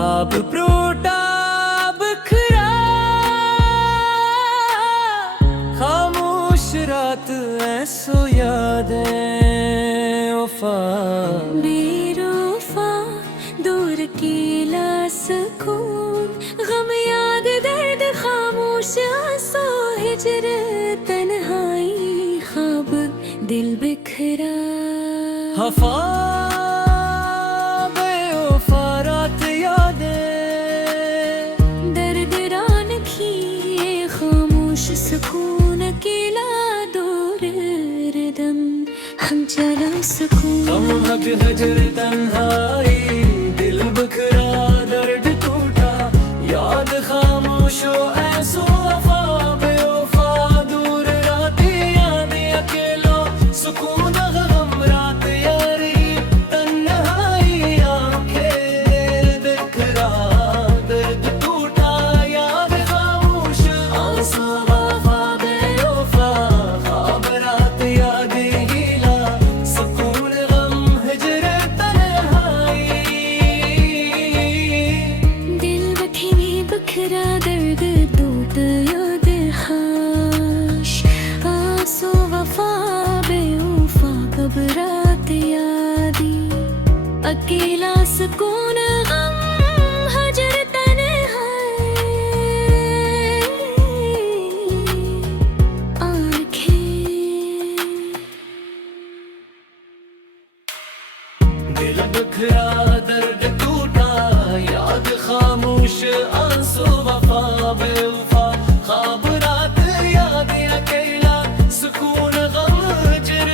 ख्वाब टूटा बिखरा, खामोश रात ऐसो यादें वफा, बेरूफा दूर कीला सुकून, गम याद दर्द खामोश आंसू, हिजर तन्हाई ख्वाब दिल बिखरा। हफा बेवफा रात यादें, दर्द रान की ये खामोश सुकून, अकेला दूर रिदम हम चला सुकून। गम हक हजर तन्हाई दिल बिखरा, दर्द टूटा याद खामोशो ऐसो वफा, बेवफा दूर रात यादें, अकेला सुकून गम रात यारी तन्हाई, आंखें बिखरा दर्द टूटा याद खामोश आंसू वफा, बेवफा ख्वाब रात यादें गीला सुकून गम हिजर तन्हाई। दिल बठी में बिखरा दर्द टूट याद खाश, आंसू वफा बेवफा कब रात यादी, अकेला सुकून गम हजर तन्हाई, आंखें दिल बिखरा दर्द टूटा याद खामोश आंसू वफा, बेवफा ख्वाब रात यादें, अकेला सुकून गम हिजर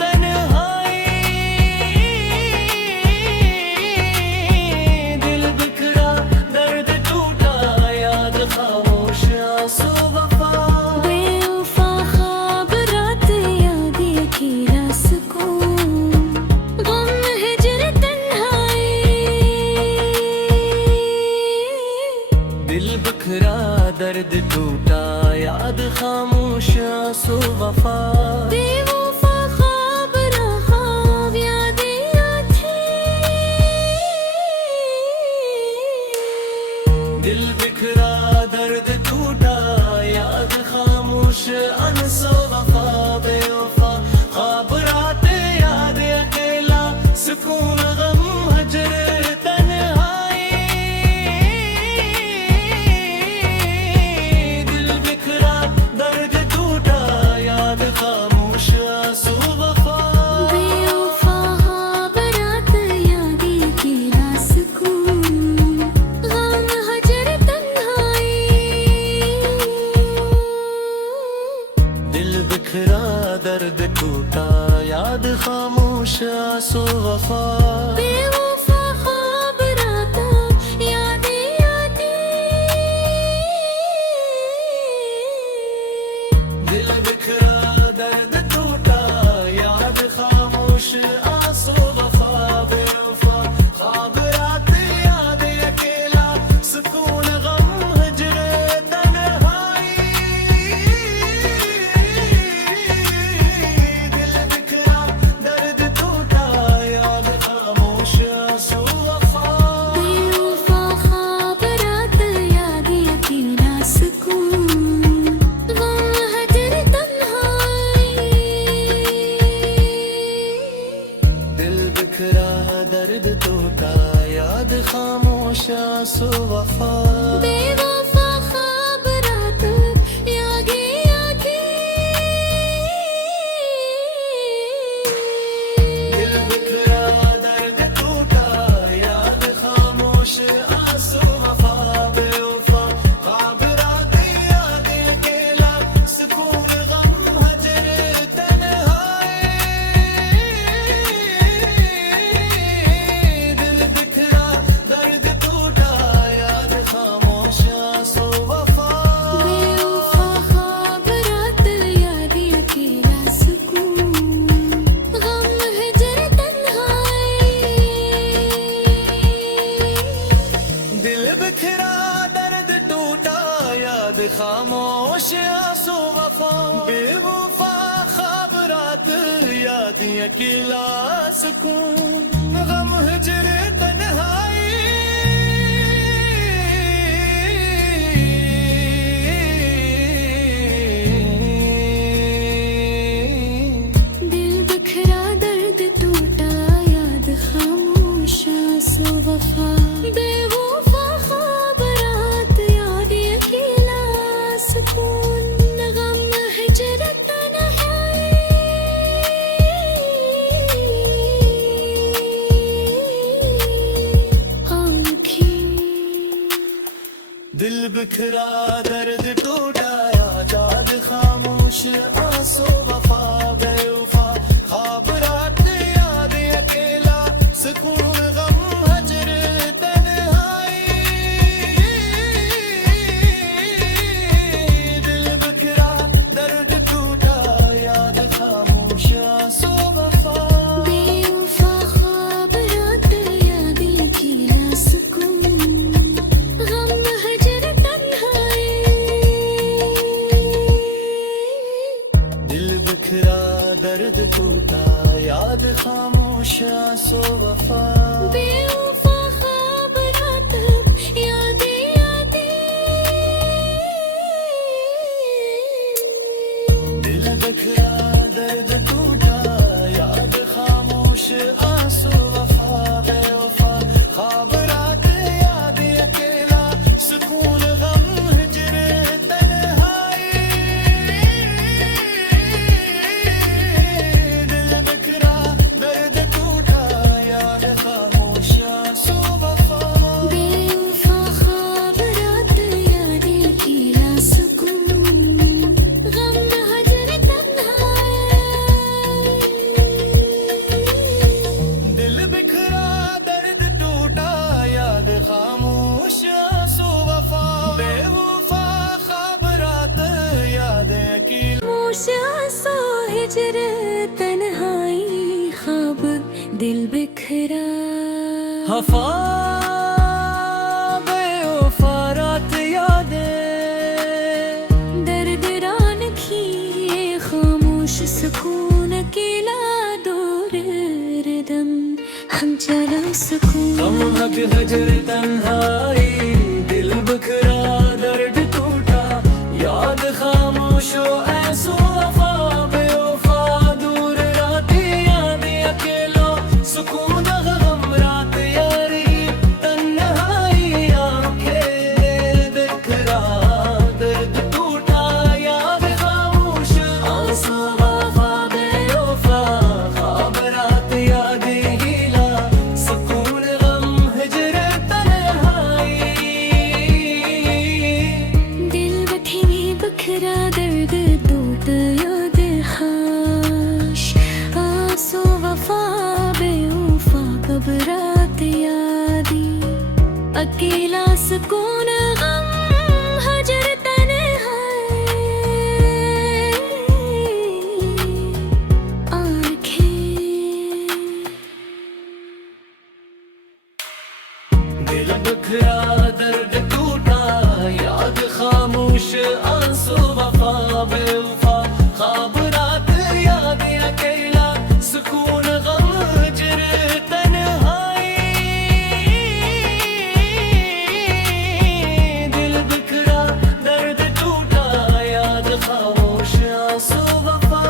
तन्हाई। दिल बिखरा दर्द टूटा याद खामोश आंसू वफा, बेवफा ख्वाब रात यादें, अकेला सुकून गम हिजर तन्हाई। दिल बिखरा दर्द टूटा याद खामोश आंसू वफा, बेवफा ख्वाब ख्वाब यादें आती, दिल बिखरा दर्द टूटा याद खामोश आंसू वफा, बेवफा ख्वाब रात याद, अकेला सुकून गम हजर तन्हाई। दिल बिखरा दर्द टूटा याद खामोश आंसू वफा, बेवफा ख्वाब रात यादें, अकेला सुकून गम हजर तन्हाई। दिल बिखरा दर्द टूटा याद खामोश आंसू वफा, बेवफा ख्वाब रात यादें आती, दिल बिखरा दर्द टूटा याद खामोश आंसू वफा, बेवफा ख्वाब रात यादें, अकेला सुकून गम हिजर तन्हाई। दिल बिखरा दर्द टूटा याद खामोश आंसू वफा, बेवफा ख्वाब रात यादें, अकेला सुकून गम हजर तन्हाई। दिल बिखरा दर्द टूटा याद खामोश आंसू वफा, बेवफा ख्वाब रात यादें आती, दिल बिखरा दर्द टूटा याद खामोश आंसू वफा, बेवफा ख्वाब रात यादें, अकेला सुकून गम हजर तन्हाई। दिल बिखरा दर्द टूटा याद खामोश आंसू वफा, बेवफा ख्वाब रात यादें, अकेला सुकून गम हजर तन्हाई। दिल बिखरा दर्द टूटा याद खामोश आंसू वफा, बेवफा ख्वाब रात यादें, अकेला सुकून गम हिजर तन्हाई। आंसू वफा बेवफा ख्वाब रात याद अकेला सुकून गम हिजरत तन्हाई आँखें दिल बिखरा दर्द टूटा याद खामोश आंसू वफा बेवफा ख्वाब रात याद अकेला सुकून गम हजर तन्हाई दिल बिखरा दर्द टूटा याद खामोश आंसू वफा बेवफा ख्वाब रात याद अकेला सुकून गम हजर तन्हाई दिल बिखरा दर्द टूटा याद खामोश आंसू वफा बेवफा ख्वाब रात याद दिल बिखरा दर्द टूटा याद खामोश आंसू वफा बेवफा ख्वाब रात याद अकेला सुकून गम हिजर तन्हाई दिल बिखरा दर्द टूटा याद खामोश आंसू वफा बेवफा ख्वाब रात याद अकेला सुकून गम हजर तन्हाई दिल बिखरा दर्द टूटा याद खामोश आंसू वफा बेवफा ख्वाब रात याद अकेला खामोश आंसू हिजर तन्हाई ख्वाब दिल बिखरा हफा बेवफा रात यादें दर्द रान की ये खामोश सुकून अकेला दूर रिदम हम चला सुकून गम हक हजर तन्हाई दिल बिखरा दर्द टूटा याद खामोश आंसू वफा बेवफा दूर रात याद अकेला सुकून गम रात यारी तन्हाई आंखें बिखरा दर्द टूटा याद खामोश आंसू वफा बेवफा ख्वाब रात याद हीला सुकून गम हिजर तन्हाई दिल बथे में बखरा दर्द टूट याद खाश आंसू वफा बेवफा कब रात यादी अकेला सुकून गम हजर तन्हाई आँखें दिल बिखरा दर्द टूटा याद खामोश आंसू वफा बेवफा ख्वाब रात याद अकेला सुकून गम हजर तन्हाई दिल बिखरा दर्द टूटा याद खामोश आंसू वफा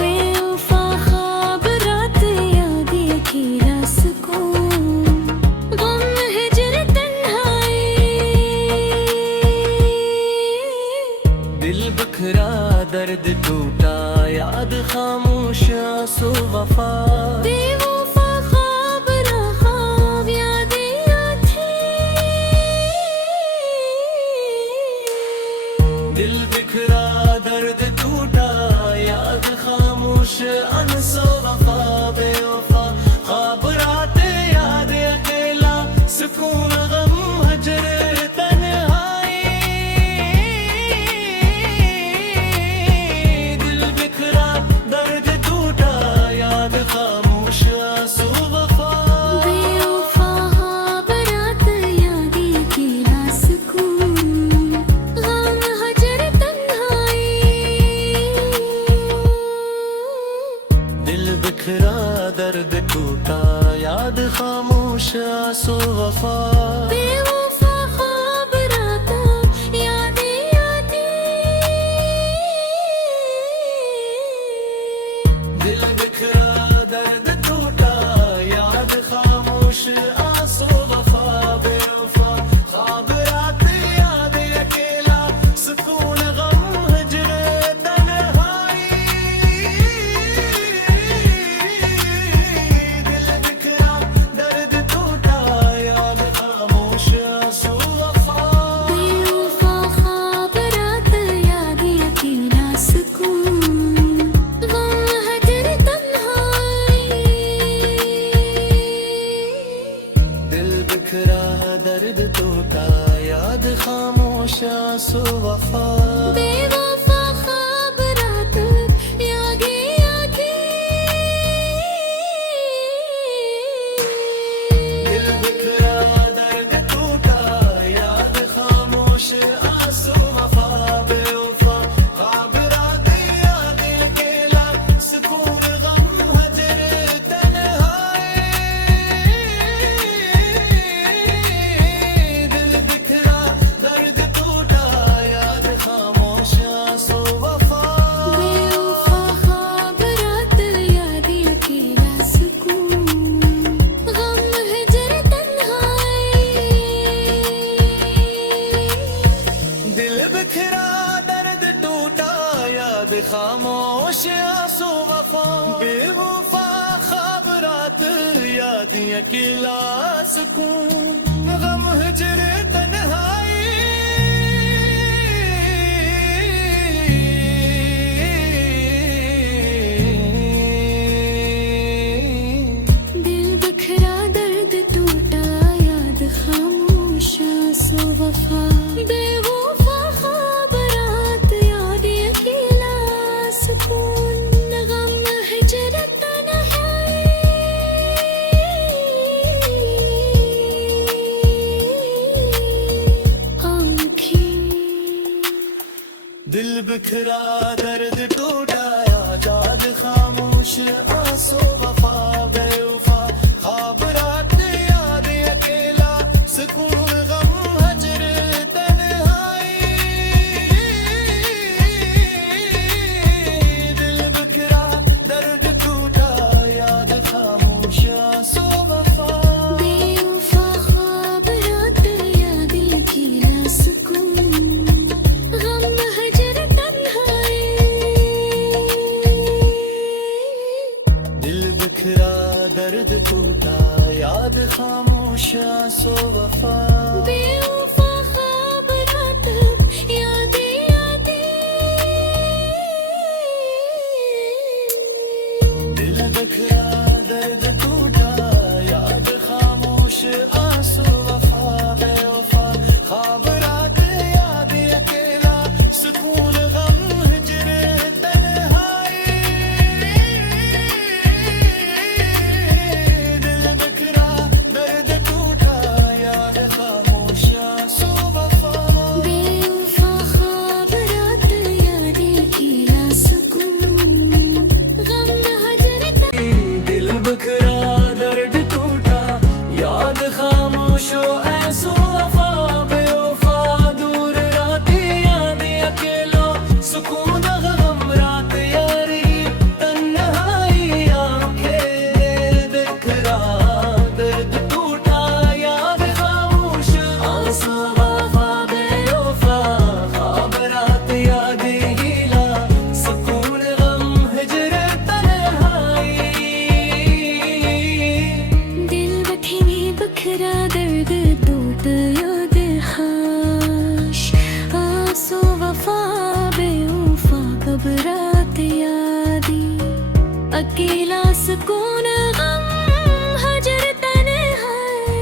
बेवफा ख्वाब रात याद अकेला सुकून गम हिजर तन्हाई दिल बिखरा दर्द टूटा याद खामोश आंसू वफा बेवफा ख्वाब ख्वाब यादें आती दिल बिखरा दर्द टूटा याद खामोश आंसू वफा बेवफा ख्वाब रात याद अकेला सुकून गम हजर तन्हाई दिल बिखरा दर्द टूटा याद खामोश आंसू वफा बेवफा ख्वाब रात याद अकेला सुकून गम हजर तन्हाई दिल बिखरा दर्द टूटा याद खामोश आंसू वफा बेवफा ख्वाब रात यादें आती दिल बिखरा दर्द टूटा याद खामोश आंसू बिखरा दर्द टूटा याद खामोश आंसू वफा बेवफा ख्वाब रात यादें दिल बिखरा दर्द टूटा याद खामोश आंसू वफा बेवफा ख्वाब रात याद अकेला सुकून गम हजर तन्हाई दिल बिखरा दर्द टूटा याद खामोश आंसू वफा बेवफा ख्वाब रात यादें अकेला सुकून गम हिजर तन्हाई दिल बिखरा दर्द टूटा याद खामोश आंसू वफा बेवफा ख्वाब रात याद अकेला सुकून गम हिजर तन्हाई दिल बिखरा दर्द टूटा याद खामोश आंसू वफा बेवफा ख्वाब रात यादें अकेला सुकून गम हिजर तन्हाई आँखें दिल बिखरा दर्द टूटा याद खामोश आंसू वफा बेवफा ख्वाब रात याद अकेला सुकून गम हजर तन्हाई दिल बिखरा दर्द टूटा याद खामोश आंसू वफा बेवफा ख्वाब रात यादें अकेला सुकून गम हिजर तन्हाई दिल बिखरा दर्द टूटा याद खामोश आंसू वफा बेवफा ख्वाब रात यादें दिल बिखरा दर्द टूटा याद खामोश आंसू वफा बेवफा ख्वाब रात याद अकेला सुकून गम हिजर तन्हाई दिल बिखरा दर्द टूटा याद खामोश आंसू वफा बेवफा ख्वाब रात यादें अकेला सुकून गम हिजर दिल बिखरा दर्द टूटा याद खामोश आंसू वफा बेवफा दूर रात याद अकेला सुकून गम रात यारी तन्हाई आंखें दिल बिखरा दर्द टूटा याद खामोश आंसू वफा बेवफा ख्वाब रात याद हीला सुकून गम हिजर तन्हाई दिल बथे में बखरा दर्द टूट याद खाश आंसू वफा बेवफा कब रात यादी अकेला सुकून गम हजर तन्हाई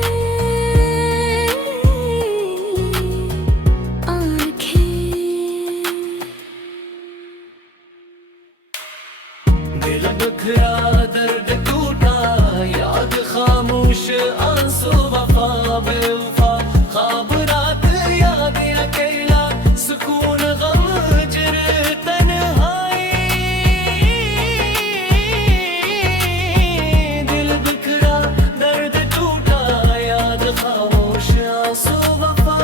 आँखें दिल बिखरा दर्द टूटा याद खामोश आंसू वफा बेवफा ख्वाब रात याद अकेला सुकून गम हिजर तन्हाई दिल बिखरा दर्द टूटा याद खामोश आंसू वफा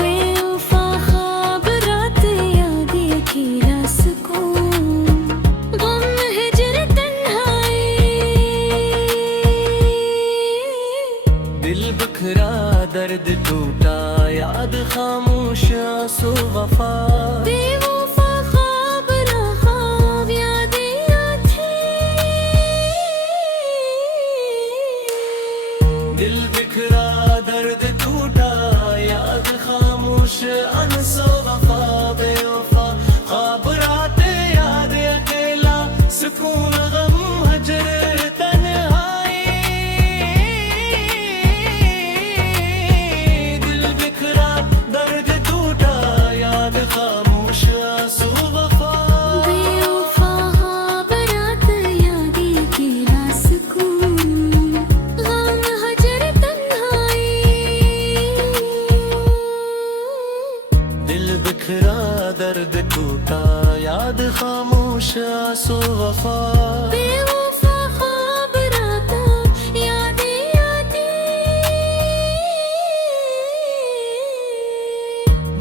बेवफा ख्वाब रात यादें अकेला सुकून गम हिजर तन्हाई दिल बिखरा दर्द टूटा याद खामोश आंसू वफा बेवफा ख्वाब ना ख्वाब यादें दिल बिखरा दर्द टूटा याद खामोश आंसू वफा बेवफा ख्वाब रात याद अकेला सुकून गम हजर तन्हाई आंसू वफा बेवफा ख्वाब राता यादें आती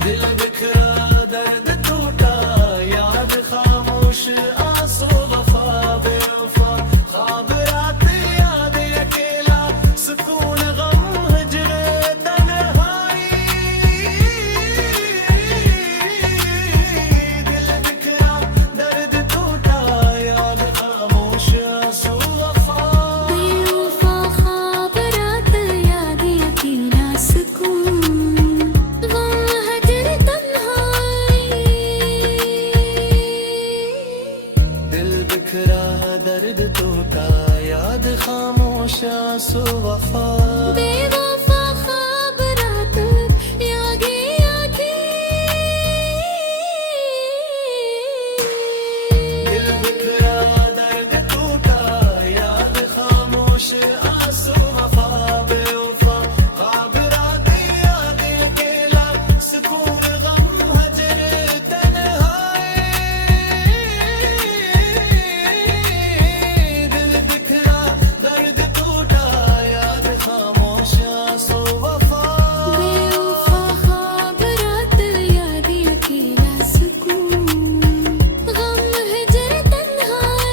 दिल बिखरा दर्द टूटा याद खामोश आंसू वफा बेवफा ख्वाब रात याद अकेला सुकून गम हिजरे तन्हाई दिल बिखरा दर्द टूटा याद खामोश आंसू वफा बेवफा ख्वाब रात यादें अकेला सुकून गम हजर तन्हाई दिल बिखरा दर्द टूटा याद खामोश आंसू वफा बेवफा ख्वाब रात यादें आती दिल बिखरा दर्द टूटा याद खामोश आंसू वफा बेवफा ख्वाब रात याद अकेला सुकून गम हजर तन्हाई दिल बिखरा दर्द टूटा याद खामोश आंसू वफा बेवफा ख्वाब रात यादें अकेला सुकून गम हिजर तन्हाई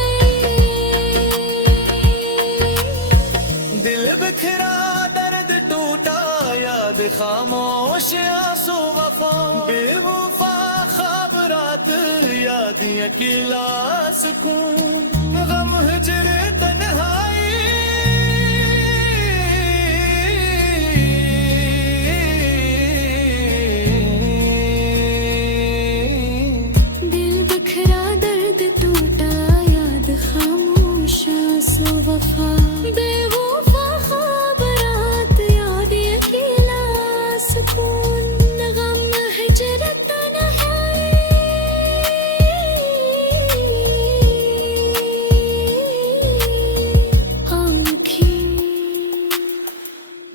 दिल बिखरा दर्द टूटा याद खामोश आंसू वफा बेवफा ख्वाब रात याद अकेला सुकून गम हिजर तन्हाई दिल बिखरा दर्द टूटा याद खामोश आंसू वफा बेवफा ख्वाब रात यादें अकेला सुकून गम हिजर तन्हाई आँखें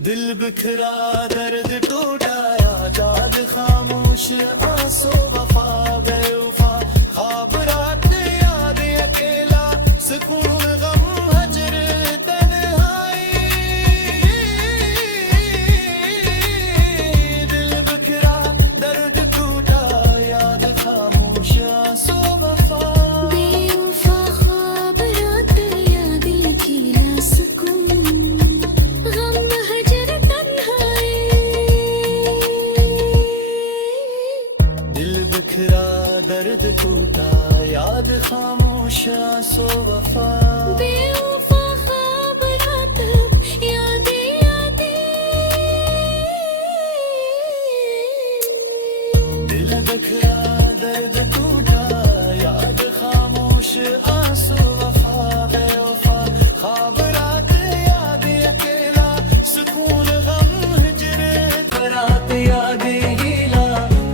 दिल बिखरा दर्द टूटा याद खामोश आंसू वफा बेवफा ख्वाब रात याद अकेला सुकून गम हजर तन्हाई दिल बिखरा दर्द टूटा याद खामोश आंसू वफा बेवफा ख्वाब रात यादें अकेला सुकून गम हजर तन्हाई दिल बिखरा दर्द टूटा याद खामोश आंसू वफा बेवफा ख्वाब रात यादें आती दिल बिखरा दर्द टूटा याद खामोश आंसू वफा बेवफा ख्वाब रात याद अकेला सुकून गम हिजर रात याद हीला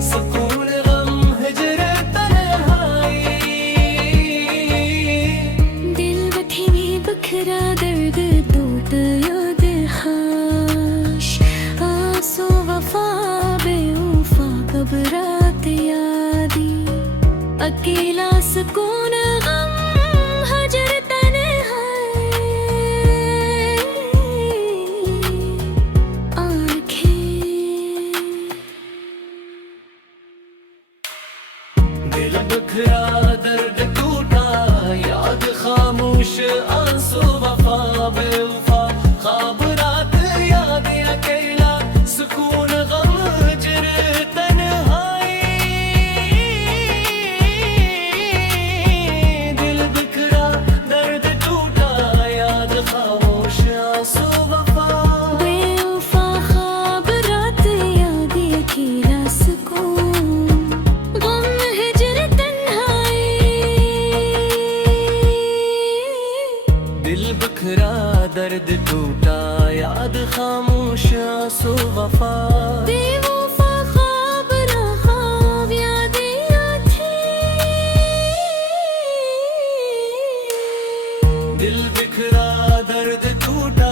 सुकून गम हिजर तन्हाई दिल बथी में बखरा दर्द टूट याद खाश आंसू वफा बेवफा कब रात यादी अकेला सुकून गम हजर तन्हाई आँखें दिल बिखरा दर्द टूटा याद खामोश आंसू वफा बेवफा ख्वाब रात याद अकेला सुकून गम हिजर तन्हाई दिल बिखरा दर्द टूटा याद खामोश आंसू वफा बेवफा ख्वाब रात यादें अकेला सुकून गम हिजर तन्हाई दिल बिखरा दर्द टूटा याद खामोश आंसू वफा बेवफा ख्वाब ख्वाब यादें आती दिल बिखरा दर्द टूटा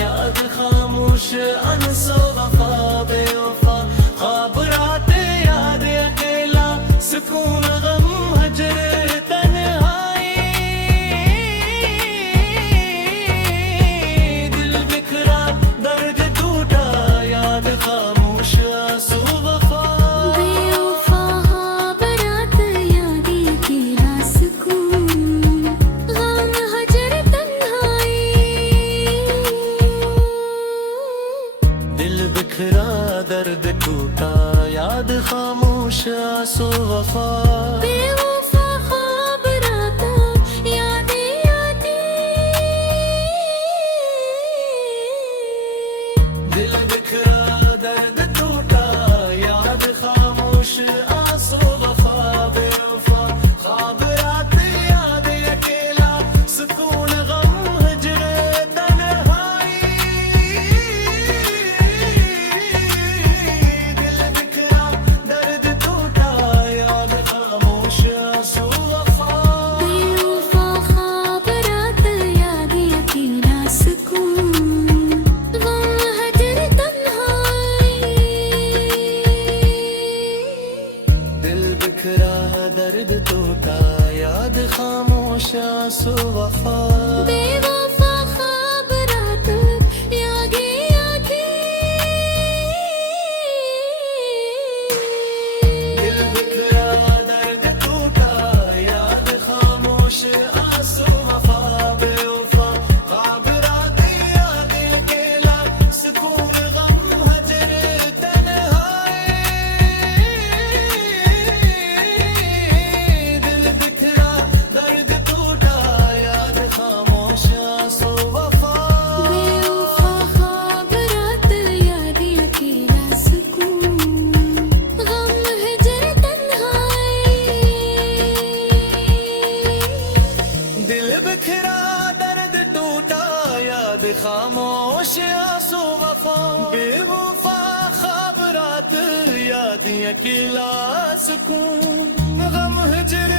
याद खामोश आंसू वफा बेवफा ख्वाब रात याद अकेला सुकून गम हजर तन्हाई बिखरा दर्द टूटा याद खामोश आंसू वफा बेवफा ख्वाब रातों यादें आती दिल बिखरा दर्द टूटा याद खामोश आंसू वफा बेवफा ख्वाब रात याद अकेला सुकून गम हिजरे तन्हाई दिल बिखरा दर्द टूटा याद खामोश आंसू वफा बेवफा ख्वाब रात यादें अकेला सुकून गम हजर तन्हाई दिल बिखरा दर्द टूटा याद खामोश आंसू वफा बेवफा ख्वाब रात यादें आती दिल बिखरा दर्द टूटा याद खामोश आंसू वफा बेवफा ख्वाब रात याद अकेला सुकून गम हजर तन्हाई दिल बिखरा दर्द टूटा याद खामोश आंसू वफा बेवफा ख्वाब रात यादें अकेला सुकून गम हिजर तन्हाई दिल बिखरा दर्द टूटा याद खामोश आंसू वफा बेवफा ख्वाब रात याद अकेला सुकून गम हिजर